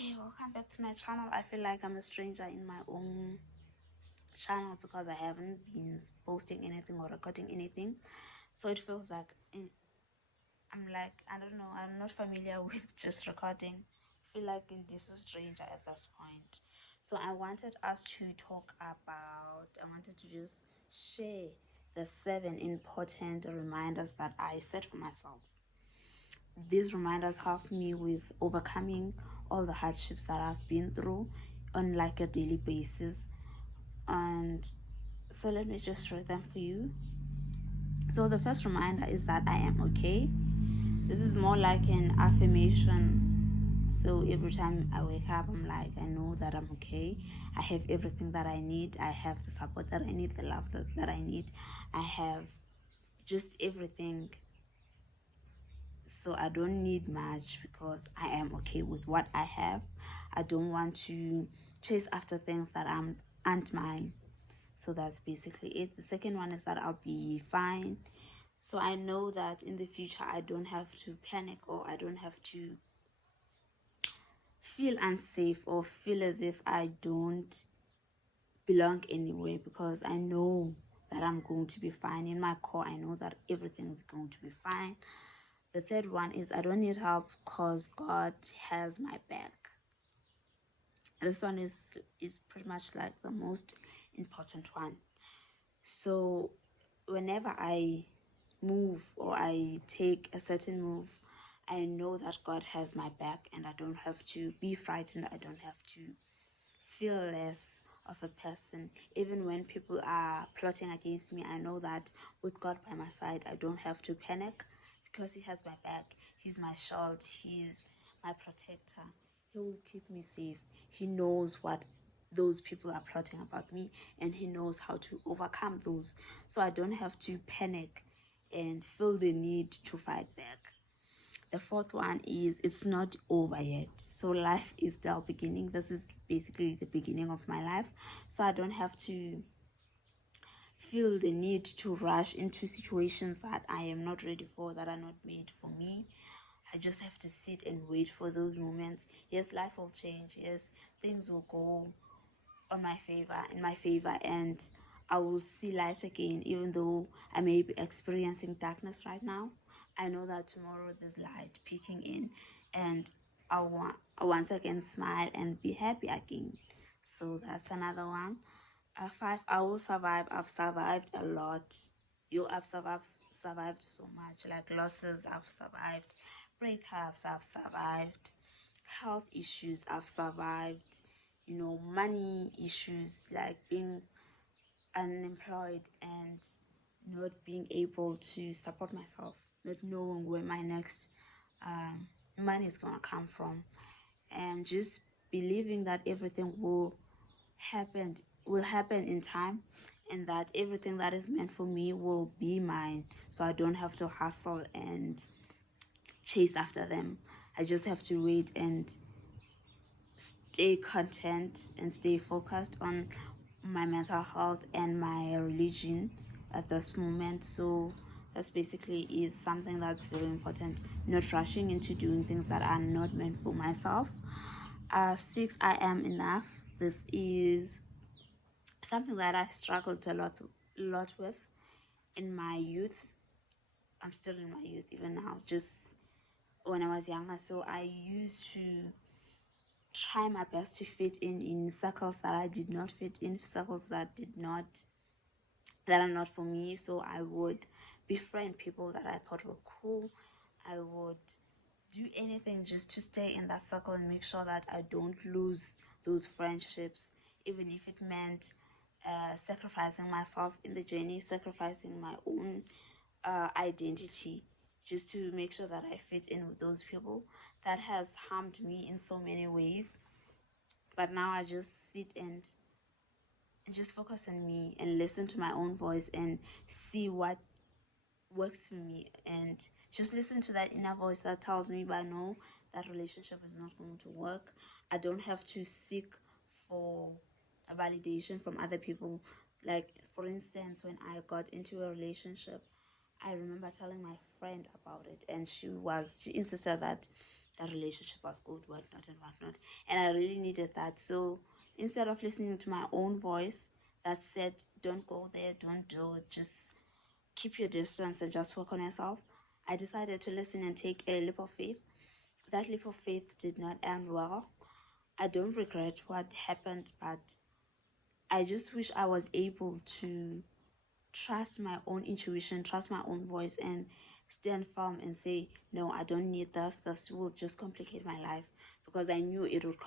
Okay, welcome back to my channel. I feel like I'm a stranger in my own channel because I haven't been posting anything or recording anything. So it feels like I'm like, I don't know, I'm not familiar with just recording. I feel like this is stranger at this point. So I wanted us to talk about, I wanted to just share the 7 important reminders that I set for myself. These reminders help me with overcoming all the hardships that I've been through on like a daily basis. And so let me just read them for you. So the first reminder is that I am okay. This is more like an affirmation. So every time I wake up, I'm like, I know that I'm okay. I have everything that I need. I have the support that I need, the love that I need. I have just everything. So I don't need much because I am okay with what I have. I don't want to chase after things that aren't mine. So that's basically it. The second one is that I'll be fine. So I know that in the future I don't have to panic, or I don't have to feel unsafe or feel as if I don't belong anywhere, because I know that I'm going to be fine. In my core, I know that everything's going to be fine. The third one is I don't need help because God has my back. This one is pretty much like the most important one. So whenever I move or I take a certain move, I know that God has my back and I don't have to be frightened. I don't have to feel less of a person. Even when people are plotting against me, I know that with God by my side, I don't have to panic because He has my back. He's my shield. He's my protector. He will keep me safe. He knows what those people are plotting about me, and He knows how to overcome those. So I don't have to panic and feel the need to fight back. The fourth one is it's not over yet. So life is still beginning. This is basically the beginning of my life. So I don't have to feel the need to rush into situations that I am not ready for, that are not made for me. I just have to sit and wait for those moments. Yes, life will change. Yes, things will go in my favor, and I will see light again. Even though I may be experiencing darkness right now, I know that tomorrow there's light peeking in, and I once again smile and be happy again. So that's another one. 5, I will survive. I've survived a lot. I've survived so much, like losses. I've survived breakups. I've survived health issues. I've survived, money issues, like being unemployed and not being able to support myself, not knowing where my next money is gonna come from, and just believing that everything will happen in time, and that everything that is meant for me will be mine. So I don't have to hustle and chase after them. I just have to wait and stay content and stay focused on my mental health and my religion at this moment. So that's basically is something that's very important, not rushing into doing things that are not meant for myself. 6, I am enough. This is something that I struggled a lot with in my youth. I'm still in my youth even now, just when I was younger. So I used to try my best to fit in circles that I did not fit in, circles that are not for me. So I would befriend people that I thought were cool. I would do anything just to stay in that circle and make sure that I don't lose those friendships, even if it meant sacrificing myself in the journey, sacrificing my own identity, just to make sure that I fit in with those people. That has harmed me in so many ways. But now I just sit and just focus on me and listen to my own voice and see what works for me, and just listen to that inner voice that tells me by no, that relationship is not going to work. I don't have to seek for a validation from other people. Like, for instance, when I got into a relationship, I remember telling my friend about it, and she insisted that the relationship was good, whatnot and whatnot. And I really needed that. So instead of listening to my own voice that said, don't go there, don't do it, just keep your distance and just work on yourself, I decided to listen and take a leap of faith. That leap of faith did not end well. I don't regret what happened, but I just wish I was able to trust my own intuition, trust my own voice, and stand firm and say, no, I don't need this. This will just complicate my life, because I knew it would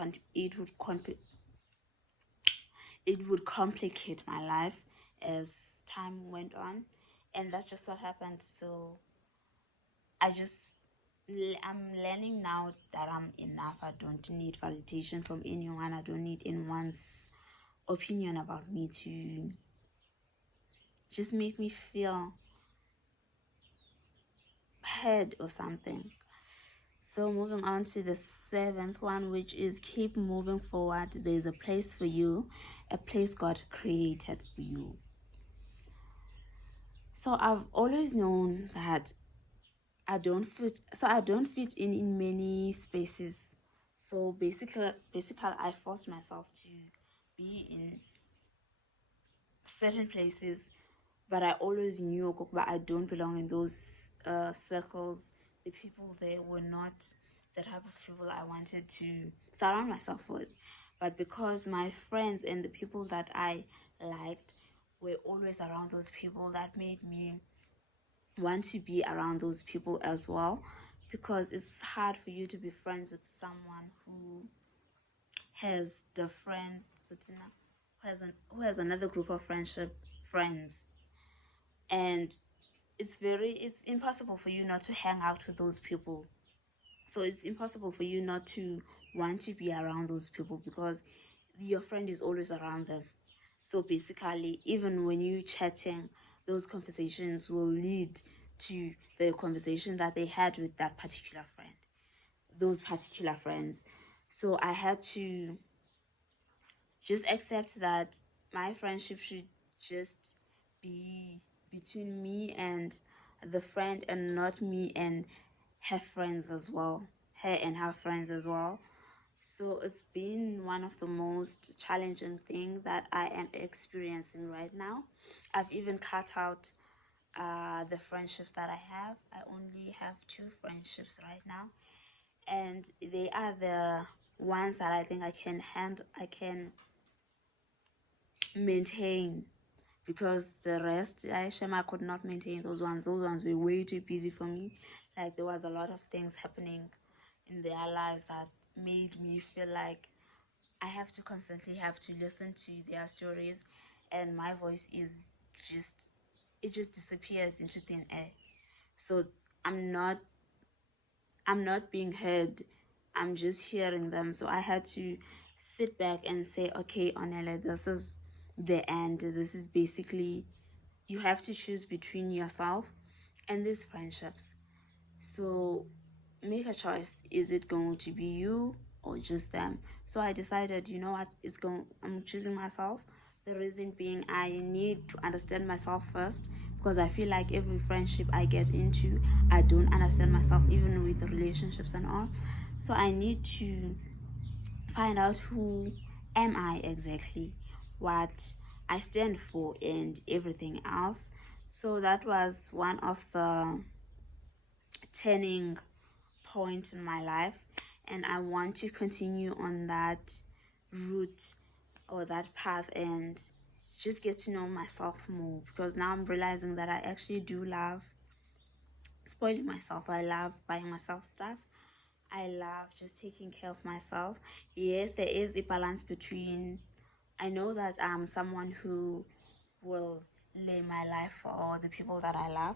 complicate my life as time went on, and that's just what happened. So I'm learning now that I'm enough. I don't need validation from anyone. I don't need anyone's opinion about me to just make me feel heard or something. So moving on to the 7th one, which is keep moving forward. There's a place for you, a place God created for you. So I've always known that I don't fit in many spaces. So basically I forced myself to be in certain places, but I always knew that I don't belong in those circles. The people there were not the type of people I wanted to surround myself with. But because my friends and the people that I liked were always around those people, that made me want to be around those people as well, because it's hard for you to be friends with someone who has different who has another group of friends, and it's impossible for you not to hang out with those people. So it's impossible for you not to want to be around those people, because your friend is always around them. So basically, even when you chatting, those conversations will lead to the conversation that they had with that particular friend, those particular friends. So I had to just accept that my friendship should just be between me and the friend, and not me and her friends as well, her and her friends as well. So it's been one of the most challenging things that I am experiencing right now. I've even cut out the friendships that I have. I only have 2 friendships right now, and they are the ones that I think I can maintain, because the rest I could not maintain those ones. Those ones were way too busy for me. Like, there was a lot of things happening in their lives that made me feel like I have to constantly have to listen to their stories, and my voice is just it just disappears into thin air. So I'm not being heard. I'm just hearing them. So I had to sit back and say, okay, Onele, this is the end. This is basically, you have to choose between yourself and these friendships. So make a choice. Is it going to be you or just them? So I decided, you know what, I'm choosing myself. The reason being, I need to understand myself first, because I feel like every friendship I get into, I don't understand myself, even with relationships and all. So I need to find out who am I exactly, what I stand for, and everything else. So that was one of the turning point in my life, and I want to continue on that route or that path and just get to know myself more, because now I'm realizing that I actually do love spoiling myself. I love buying myself stuff. I love just taking care of myself. Yes, there is a balance between, I know that I'm someone who will lay my life for the people that I love,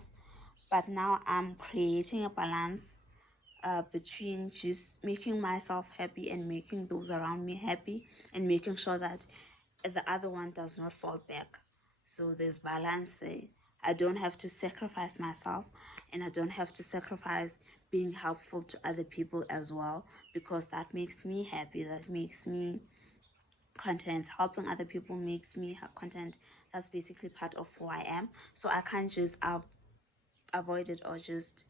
but now I'm creating a balance between just making myself happy and making those around me happy, and making sure that the other one does not fall back. So there's balance there. I don't have to sacrifice myself, and I don't have to sacrifice being helpful to other people as well, because that makes me happy, that makes me content. Helping other people makes me content. That's basically part of who I am. So I can't just avoid it or just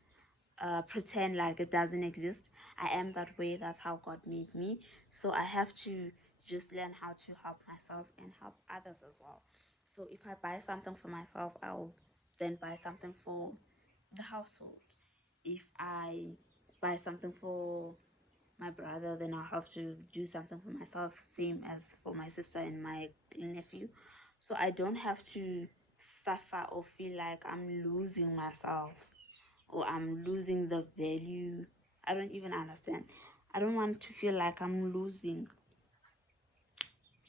pretend like it doesn't exist. I am that way. That's how God made me. So I have to just learn how to help myself and help others as well. So if I buy something for myself, I'll then buy something for the household. If I buy something for my brother, then I'll have to do something for myself, same as for my sister and my nephew. So I don't have to suffer or feel like I'm losing myself or I'm losing the value. I don't even understand. I don't want to feel like I'm losing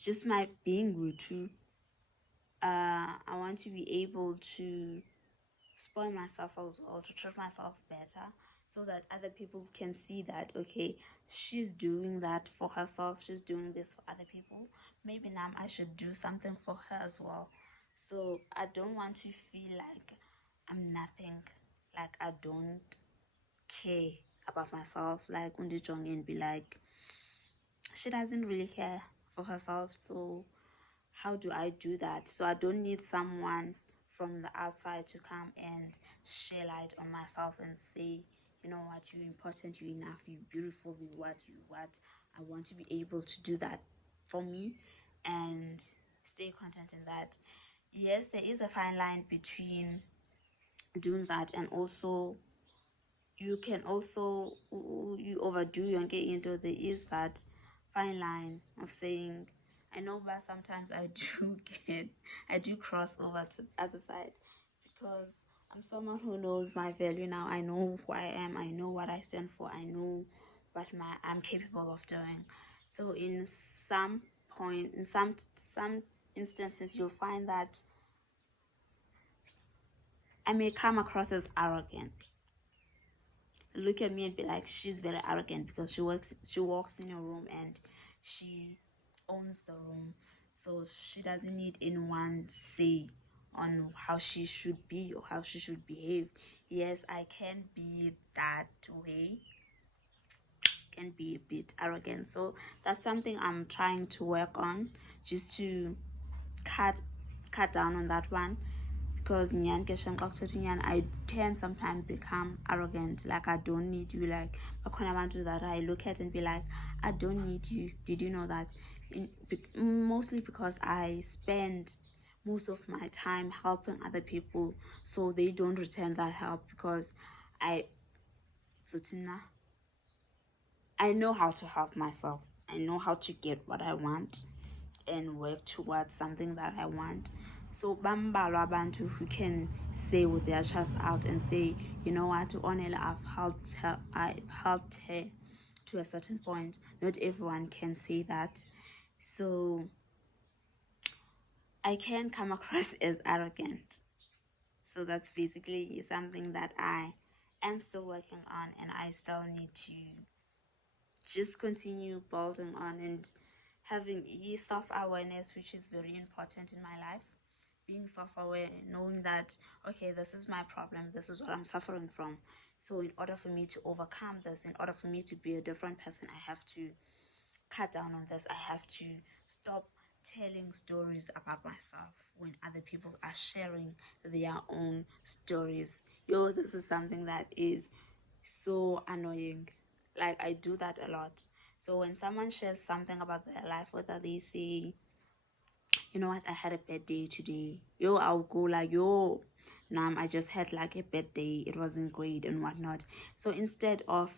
just my being Rutu. I want to be able to spoil myself as well, to treat myself better, so that other people can see that, okay, she's doing that for herself, she's doing this for other people. Maybe now I should do something for her as well. So I don't want to feel like I'm nothing, like I don't care about myself, like Undi Jong, and be like, she doesn't really care for herself, so how do I do that? So I don't need someone from the outside to come and share light on myself and say, you know what, you're important, you're enough, you're beautiful, you what. I want to be able to do that for me and stay content in that. Yes, there is a fine line between doing that and also you can also you overdo yonke into. There is that fine line of saying, I know, but sometimes I do cross over to the other side, because I'm someone who knows my value now. I know who I am, I know what I stand for, I know what I'm capable of doing. So in some point, in some instances, you'll find that I may come across as arrogant. Look at me and be like, she's very arrogant because she walks in your room and she owns the room, so she doesn't need anyone's say on how she should be or how she should behave. Yes, I can be that way, can be a bit arrogant. So that's something I'm trying to work on, just to cut down on that one, because I can sometimes become arrogant, like I don't need you. Like bakhona abantu that I look at and be like, I don't need you, did you know that? Mostly because I spend most of my time helping other people, so they don't return that help, because I I know how to help myself. I know how to get what I want and work towards something that I want. So bambalwa abantu who can say with their chest out and say, you know what, Onela, I've helped her to a certain point. Not everyone can say that. So I can come across as arrogant. So that's basically something that I am still working on, and I still need to just continue building on and having self-awareness, which is very important in my life. Being self-aware, knowing that, okay, this is my problem, this is what I'm suffering from. So in order for me to overcome this, in order for me to be a different person, I have to cut down on this. I have to stop telling stories about myself when other people are sharing their own stories. Yo, this is something that is so annoying. Like I do that a lot. So when someone shares something about their life, whether they say, you know what, I had a bad day today, yo, I'll go like, yo, I just had like a bad day, it wasn't great and whatnot. So instead of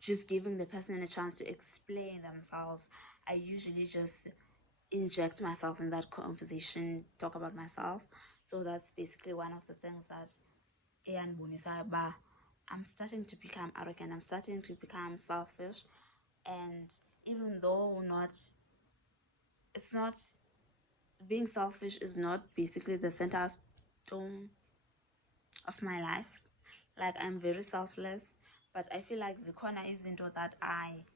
just giving the person a chance to explain themselves, I usually just inject myself in that conversation, talk about myself. So that's basically one of the things that I'm starting to become arrogant, I'm starting to become selfish. And even though it's not, being selfish is not basically the center stone of my life. Like I'm very selfless, but I feel like the corner isn't all that I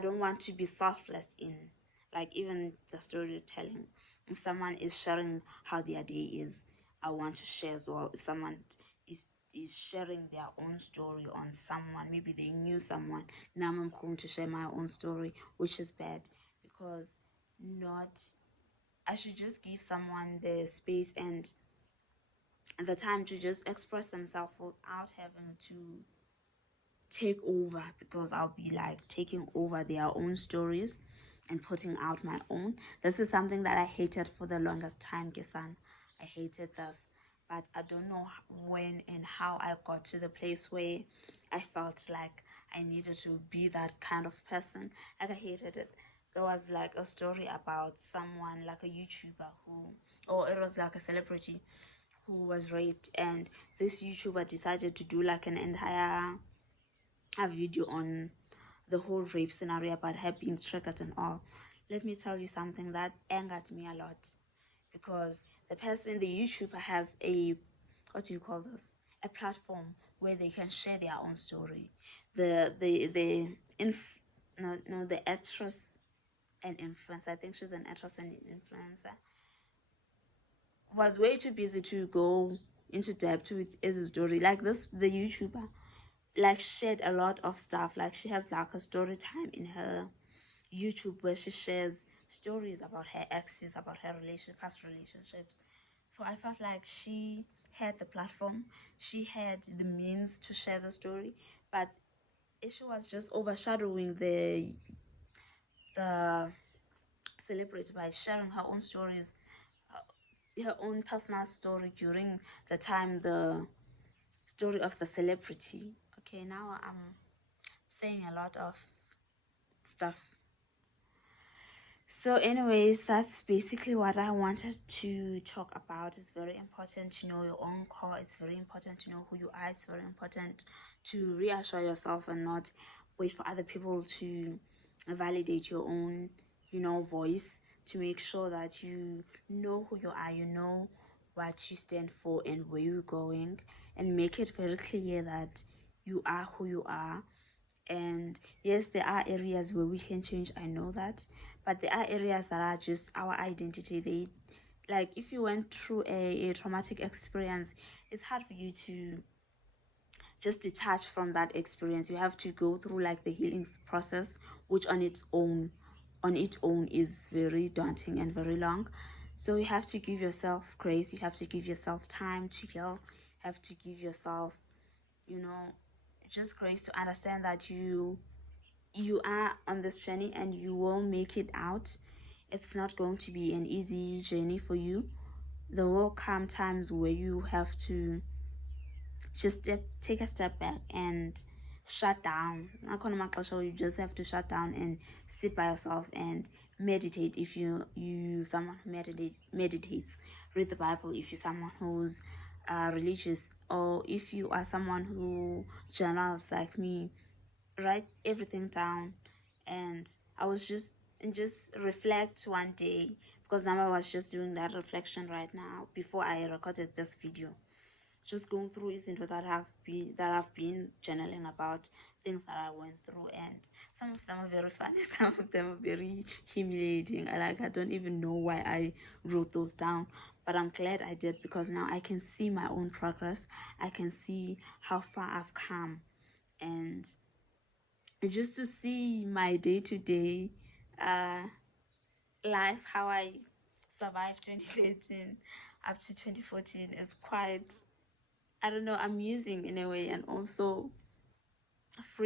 don't want to be selfless in, like, even the storytelling. If someone is sharing how their day is, I want to share as well. If someone is sharing their own story on someone, maybe they knew someone, now I'm going to share my own story, which is bad, because not I should just give someone the space and the time to just express themselves without having to take over, because I'll be like taking over their own stories and putting out my own. This is something that I hated for the longest time, Kisan. I hated this, but I don't know when and how I got to the place where I felt like I needed to be that kind of person. Like, I hated it. There was like a story about someone, like a YouTuber or it was like a celebrity who was raped, and this YouTuber decided to do like an entire a video on the whole rape scenario about her being triggered and all. Let me tell you something that angered me a lot, because the YouTuber has a, what do you call this? A platform where they can share their own story. The actress and influencer, I think she's an actress and an influencer, was way too busy to go into depth with his story. Like this, the YouTuber like shared a lot of stuff. Like, she has like a story time in her YouTube where she shares stories about her exes, about her past relationships. So I felt like she had the platform, she had the means to share the story, but she was just overshadowing the celebrity by sharing her own stories, her own personal story during the time the story of the celebrity. Okay, now I'm saying a lot of stuff. So anyways, that's basically what I wanted to talk about. It's very important to know your own core. It's very important to know who you are. It's very important to reassure yourself and not wait for other people to validate your own, voice, to make sure that you know who you are, you know what you stand for and where you're going, and make it very clear that you are who you are. And yes, there are areas where we can change, I know that, but there are areas that are just our identity. They, like, if you went through a traumatic experience, it's hard for you to just detach from that experience. You have to go through like the healing process, which on its own is very daunting and very long. So you have to give yourself grace, you have to give yourself time to heal, you have to give yourself, you know just grace to understand that you are on this journey and you will make it out. It's not going to be an easy journey for you. There will come times where you have to just take a step back and shut down. You just have to shut down and sit by yourself and meditate. If you someone who meditates, read the Bible. If you're someone who's religious, or if you are someone who journals like me, write everything down. And I was just reflect one day, because now I was just doing that reflection right now before I recorded this video, just going through izinto that I've been journaling about, things that I went through, and some of them are very funny, some of them are very humiliating. I don't even know why I wrote those down, but I'm glad I did, because now I can see my own progress. I can see how far I've come, and just to see my day-to-day life, how I survived 2013 up to 2014, is quite, I don't know, amusing in a way, and also free.